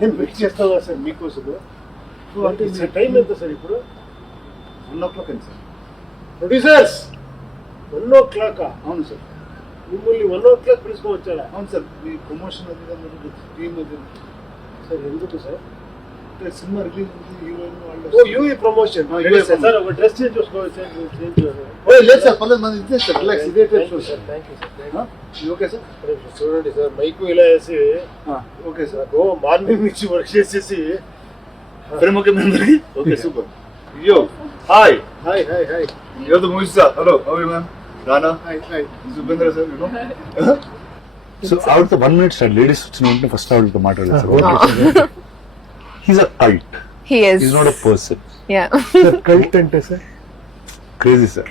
నేను వెయిట్ చేస్తాను సార్ మీకోసం. అంటే టైం ఎంత సార్ ఇప్పుడు? 1 o'clock అండి సార్. Producers 1 o'clock? అవును సార్. మిమ్మల్ని 1 o'clock పిలుచుకోవచ్చారా? అవును సార్. మీ ప్రమోషన్ అది టీమ్ అది సార్. ఎందుకు సార్? సినిమా రిలీజ్ హీరోయిన్ వాళ్ళు యూఏ ప్రమోషన్ సార్. ఒక డ్రెస్ చేంజ్ చేసుకోవచ్చు. లేదు సార్, పర్లేదు, మన ఇదే సార్. రిలాక్స్, ఇదే type show sir. Thank you sir. Okay sir. చూడండి సార్, మైకు ఇలా వేసి ఓకే సార్. నాకు మార్నింగ్ నుంచి వర్క్ చేసేసి ఫ్రేమ్ ఓకే మెంబర్కి. Okay super. Yo hi hi hi hi. you're the movie star. Hello, how are you, ma'am? Rana. Hi. Zubendra sir, you know. So ఆవిడతో 1 minute sir. Ladies వచ్చిన వెంటనే first ఆవిడతో మాట్లాడలేదు sir. He's a cult. He is. He's not a person. Yeah. Sir cult అంటే sir crazy sir.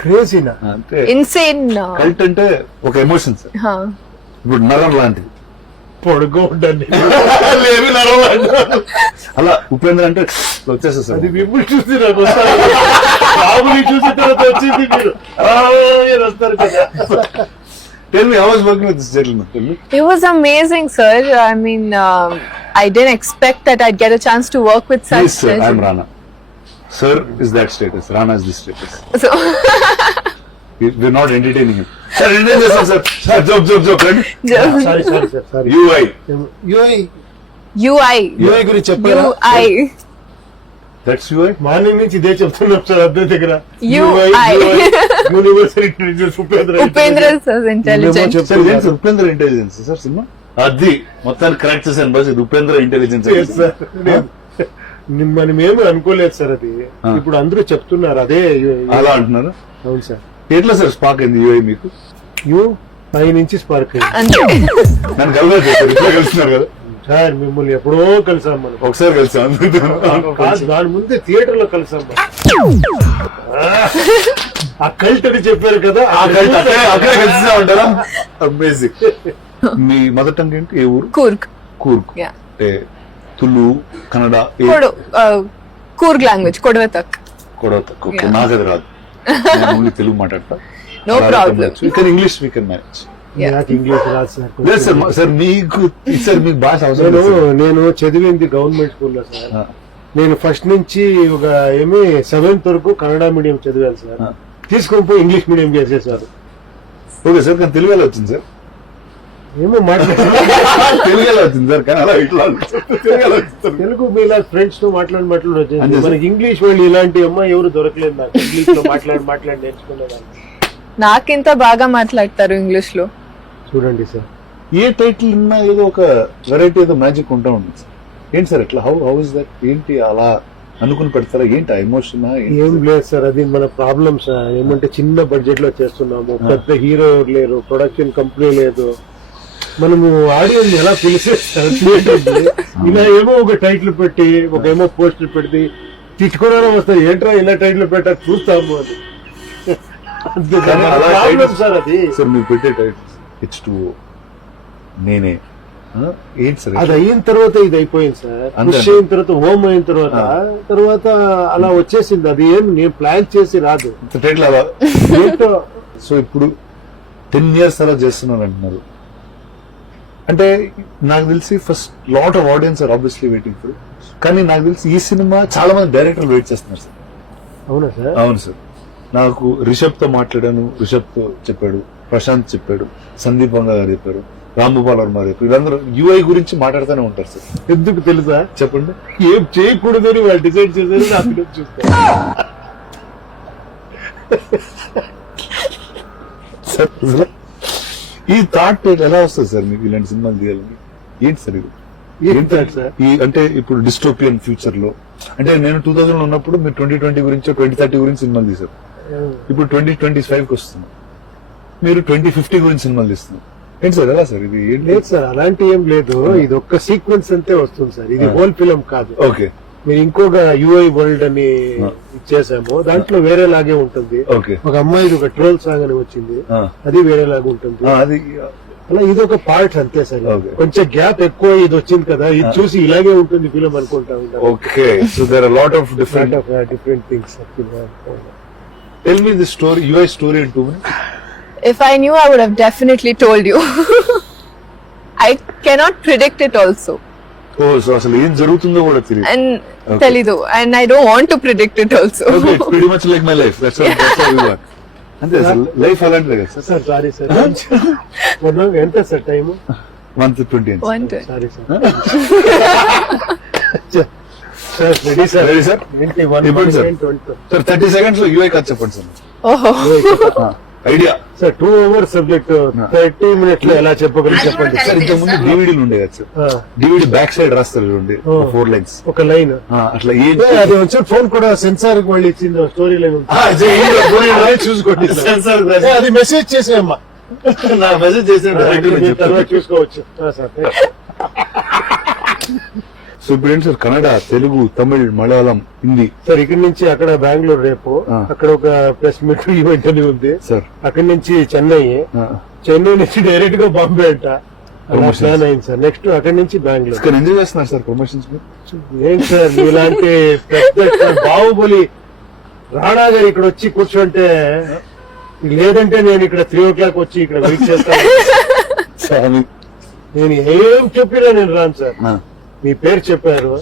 క్రేజీనా? అంటే Insane. Cult అంటే ఒక emotion sir. ఇప్పుడు నరం లాంటిది. పొడుగోండి అలా ఉపేంద్ర అంటే వచ్చేస్తా సార్. అది మిమ్మల్ని చూసి నాకు బాబుని చూసిన తర్వాత వచ్చింది మీరు వస్తారు కదా. Tell me, how was working with this gentleman? Tell me. It was amazing, sir. I mean, I didn't expect that I'd get a chance to work with such. Yes, sir. I'm Rana. Sir is that status. Rana is this status. So, We're not entertaining him. Sir, entertain yourself, sir. Sir, joke. Ready? Sorry sir sorry. UI. UI. UI గురించి చెప్పారా? UI. That's UI? Morning నుంచి ఇదే చెప్తున్నాం sir అద్దె దగ్గర. UI. Universal intelligence Upendra. Upendra sir's intelligence. Sir, ఏంటి sir Upendra intelligence sir cinema? అది మొత్తాన్ని కరెక్ట్ చేశాను బస్. ఇది ఉపేంద్ర ఇంటెలిజెన్స్. మనం ఏమీ అనుకోలేదు సార్ అది. ఇప్పుడు అందరూ చెప్తున్నారు అదే. అలా అంటున్నారు. అవును సార్. ఎట్లా సార్ స్పార్క్ అయింది యూఐ మీకు? యూ పై నుంచి స్పార్క్ అయింది. అంతే. నన్ను కలవలేదు సార్. ఇప్పుడే కలుస్తున్నారు కదా సార్. మిమ్మల్ని ఎప్పుడో కలిసాం మనం. ఒకసారి కలిసాం. కాదు, దాని ముందే థియేటర్ లో కలిసాం మనం. ఆ కల్ట్ అని చెప్పారు కదా, ఆ కల్ట్ అక్కడే కలిసినా ఉంటారా? అమేజింగ్. మీ మదర్ టంగ్ ఏంటి? ఏ ఊరు? Kurg. కూర్గ్. Yeah. అంటే తులు, కన్నడ, Kurg language. Kodvatak. కూడా తక్కువ. Yeah. నాకు అది రాదు. నేను ఓన్లీ తెలుగు మాట్లాడతా. No problem. ఇక్కడ English we can manage. Yeah. నాకు ఇంగ్లీష్ రాదు సార్. లేదు సార్. సార్ మీకు భాష అవసరం లేదు సార్. నేను చదివింది గవర్నమెంట్ స్కూల్లో సార్. ఆ. నేను ఫస్ట్ నుంచి ఒక 7th వరకు కన్నడ మీడియం చదివాను సార్. ఆ. తీసుకొని పోయి ఇంగ్లీష్ మీడియం చేసేసారు. Okay sir. కానీ తెలుగు ఎలా వచ్చింది సార్? ఏమో మాట్లాడుతున్నా. తెలుగు ఎలా వచ్చింది సార్? కానీ అలా ఇట్లా తెలుగు ఎలా వచ్చింది? తెలుగు మీలా ఫ్రెండ్స్ తో మాట్లాడి వచ్చింది. అంతే సార్. మనకి ఇంగ్లీష్ వాళ్ళు ఇలాంటి అమ్మాయి ఎవరు దొరకలేదు నాకు. ఇంగ్లీష్ లో మాట్లాడి నేర్చుకునేదాన్ని. నాకింత బాగా మాట్లాడతారు ఇంగ్లీష్ లో. చూడండి సార్. ఏ టైటిల్ ఉన్నా ఏదో ఒక వెరైటీ, ఏదో మ్యాజిక్ ఉంటా ఉంటుంది సార్. ఏంటి సార్ ఎట్లా? How is that? ఏంటి అలా అనుకుని పెడతారా? ఏంటి ఎమోషన్? ఏం లేదు సార్, అది మన ప్రాబ్లమ్స్. ఏమంటే చిన్న బడ్జెట్ లో చేస్తున్నాము, పెద్ద హీరో ఎవరు లేరు, ప్రొడక్షన్ కంపెనీ లేదు. మనము ఆడియన్స్ ఎలా పిలిచేస్తారు ఇలా ఏమో ఒక టైటిల్ పెట్టి, ఒక ఏమో పోస్టర్ పెట్టి తిట్టుకోవడం వస్తాయి. ఏంట్రా ఇలా టైటిల్ పెట్టా చూస్తాము అని. ప్రాబ్లం సార్ అది. సార్ మీరు పెట్టే టైటిల్ H2O, నేనే, ఏంటి సార్? అది అయిన తర్వాత ఇది అయిపోయింది సార్. అంతే. పుష్ అయిన తర్వాత, హోమ్ అయిన తర్వాత అలా వచ్చేసింది. అది ఏం నేను ప్లాన్ చేసి రాదు. టైటిల్ అలా. ఏంటో. సో ఇప్పుడు 10 years అలా చేస్తున్నారు అంటున్నారు. అంటే నాకు తెలిసి first lot of audience are obviously waiting for. కానీ నాకు తెలిసి ఈ సినిమా చాలా మంది డైరెక్టర్లు వెయిట్ చేస్తున్నారు సార్. అవునా సార్? అవును సార్. నాకు రిషబ్ తో మాట్లాడాను. రిషబ్ తో చెప్పాడు, ప్రశాంత్ చెప్పాడు, సందీప్ వంగ గారు చెప్పారు, రాంభూపాల్ వర్మ చెప్పారు. వీళ్ళందరూ యూఐ గురించి మాట్లాడుతూనే ఉంటారు సార్. ఎందుకు తెలుసా? చెప్పండి. ఏం చేయకూడదని వాళ్ళు డిసైడ్ చేశారు. నాకు చూస్తారు సార్. ఈ థాట్ ఎలా వస్తుంది సార్ మీకు ఇలాంటి సినిమాలు తీయాలని? ఏంటి సార్ ఇది? ఏంటి సార్? ఈ అంటే ఇప్పుడు డిస్టోపియన్ ఫ్యూచర్ లో, అంటే నేను 2000 లో ఉన్నప్పుడు మీరు 2020 గురించి 2030 గురించి సినిమాలు తీశారు. ఇప్పుడు 2025కి వస్తుంది, మీరు 2050 గురించి సినిమాలు తీస్తున్నారు. ఏంటి సార్ ఎలా సార్ ఇది? లేదు సార్, అలాంటి ఏం లేదు. ఇది ఒక్క సీక్వెన్స్ అంతే వస్తుంది సార్. ఇది హోల్ ఫిల్మ్ కాదు. ఓకే. మీరు ఇంకొక యూఐ వరల్డ్ అని ఇచ్చేసాము, దాంట్లో వేరేలాగే ఉంటుంది. ఓకే. ఒక అమ్మాయిది ఒక ట్రోల్ సాంగ్ అని వచ్చింది, అది వేరేలాగా ఉంటుంది. అది అలా ఇది ఒక పార్ట్ అంతే సార్. Okay. కొంచెం గ్యాప్ ఎక్కువ ఇది వచ్చింది కదా, ఇది చూసి ఇలాగే ఉంటుంది ఫిల్మ్ అనుకుంటా ఉంటాం. Okay. So there are lot of different things. Tell me the story, యూఐ story in 2 minutes. If I knew, I would have definitely told you. I cannot predict it also. Oh so అసలు ఏం జరుగుతుందో కూడా తెలియదు. And Okay. telidu. And I don't want to predict it also. Okay it's very much like my life. That's how we work. అంతే అసలు life అలాంటిదే కదా sir. Sir sorry sir మొన్న ఎంత sir time 1:20 One day. Sorry sir sir ready sir Ready, sir? ఏంటి 1 ఇప్పుడు sir. minute 20 sir 30 seconds లో UI కథ చెప్పండి sir. Oh. Idea sir 2 hours subject 30 minutes లో ఎలా చెప్పగలరు చెప్పండి సార్ ఇంతకు ముందు డివిడీలు ఉండే కదా సార్. డివిడి బ్యాక్ సైడ్ రాస్తారు చూడండి Oh. 4 lines. ఒక లైన్ అట్లా ఏం అది వచ్చి ఫోన్ కూడా సెన్సార్ కి మళ్ళీ ఇచ్చింది స్టోరీ లైన్ చూసుకోండి Sensor అది మెసేజ్ చేసేయమ్మా నా మెసేజ్ చేసిన తర్వాత చూసుకోవచ్చు సార్ సో ఇప్పుడు ఏంటి సార్ కన్నడ తెలుగు తమిళ్ మలయాళం హిందీ సార్ ఇక్కడి నుంచి అక్కడ బెంగళూరు రేపు అక్కడ ఒక ప్రెస్ మీట్ ఈవెంట్ అని ఉంది సార్. అక్కడి నుంచి చెన్నై చెన్నై నుంచి డైరెక్ట్ గా బాంబే అంట అలా Promotions. ప్లాన్ అయింది సార్ నెక్స్ట్ అక్కడి నుంచి బెంగళూరు ఇక్కడ ఎంజాయ్ చేస్తున్నారు సార్ ప్రమోషన్స్ ఏంటి సార్ ఇలాంటి పెద్ద బాహుబలి రాణా గారు ఇక్కడ వచ్చి కూర్చుంటే లేదంటే నేను ఇక్కడ 3 o'clock వచ్చి ఇక్కడ వెయిట్ చేస్తాను నేను ఏం చెప్పినా నేను రాను సార్ మీ పేరు చెప్పారు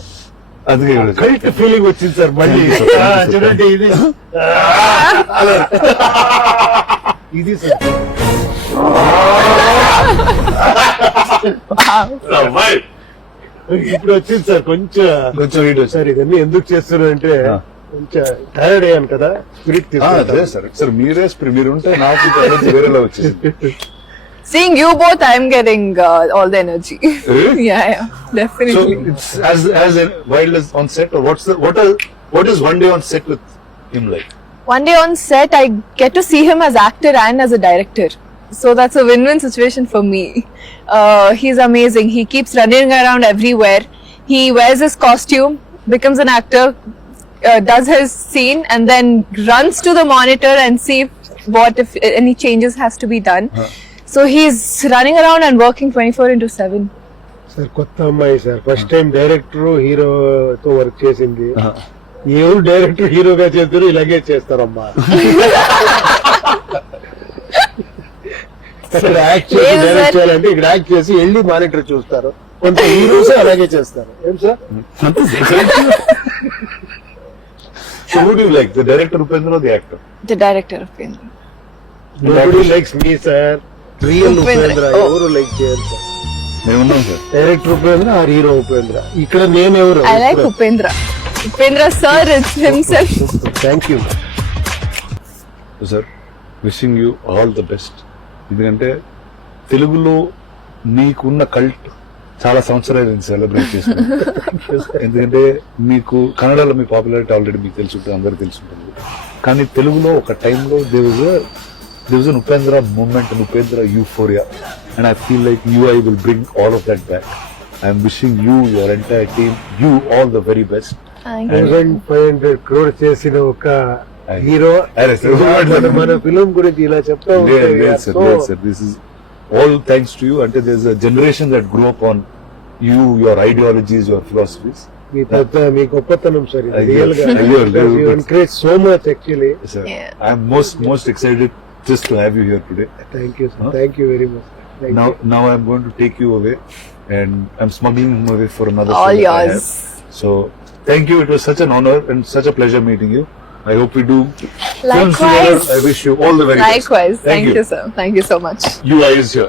అందుకే కల్ట్ ఫీలింగ్ వచ్చింది సార్ మళ్ళీ చూడండి ఇది ఇది సార్ ఇప్పుడు వచ్చింది సార్ కొంచెం కొంచెం వీడియో సార్ ఇవన్నీ ఎందుకు చేస్తున్నారంటే కొంచెం టైర్డ్ అయ్యాను కదా స్పిరిట్ అదే సార్ సార్ మీరే మీరు ఉంటే నాకు energy వేరేలా వచ్చేసింది. Seeing you both, I'm getting all the energy. Really? yeah, So definitely. it's as wild as on set, or what is one day on set with him like? One day on set, I get to see him as actor and as a director. So that's a win-win situation for me. He's amazing. He keeps running around everywhere. He wears his costume, becomes an actor, does his scene, and then runs to the monitor and see what if any changes has to be done. So he's running around and working 24/7. Sir కొత్త అమ్మాయి sir first time director హీరోతో work చేసింది ఎవరు director హీరోగా చేస్తారు ఇలాగే చేస్తారమ్మా అక్కడ యాక్ట్ చేసి లేదు డైరెక్ట్ సార్. చేయాలంటే ఇక్కడ యాక్ట్ చేసి వెళ్ళి మానిటర్ చూస్తారు కొంత హీరోస్ అలాగే చేస్తారు ఏం sir So who do you like, the director Upendra or the actor? The director of Pendra. Nobody likes me sir real Upendra. Upendra Oh. ఎవరు లైక్ చేయరు సార్ మేము ఉన్నాం sir. Director Upendra or hero Upendra ఇక్కడ నేను ఎవరు I like Upendra. Upendra sir is himself. Thank you sir wishing you all the best. ఎందుకంటే తెలుగులో మీకున్న కల్ట్ చాలా సంవత్సరాలు నేను సెలబ్రేట్ చేసుకున్నాను. ఎందుకంటే మీకు కన్నడలో మీ పాపులారిటీ ఆల్రెడీ మీకు తెలుసుంటుంది, అందరికీ తెలుసుంటుంది. కానీ తెలుగులో ఒక టైంలో there was an Upendra movement, an Upendra euphoria, and I feel like I will bring all of that back. I am wishing you, your entire team, you all the very best. Thank you. 1500 crore చేసిన ఒక hero అరే sir, మన film గురించి ఇలా చెప్తా ఉంటే we are so- లేదు sir, this is all thanks to you. అంటే there's a generation that grew up on you, your ideologies, your philosophies. మీ పెద్ద మీ గొప్పతనం సార్ అయ్యో, రియల్ గా అయ్యో, లేదు. You encourage so much actually Sir, Yeah. I am most excited just to have you here today. Thank you sir thank you very much Now I'm going to take you away, and I'm smuggling him away for another All show that I yours. have. So thank you. It was such an honor and such a pleasure meeting you. I hope we do films Likewise. together. I wish you all the very best. Likewise. Thank you, sir. Thank you so much. You are here.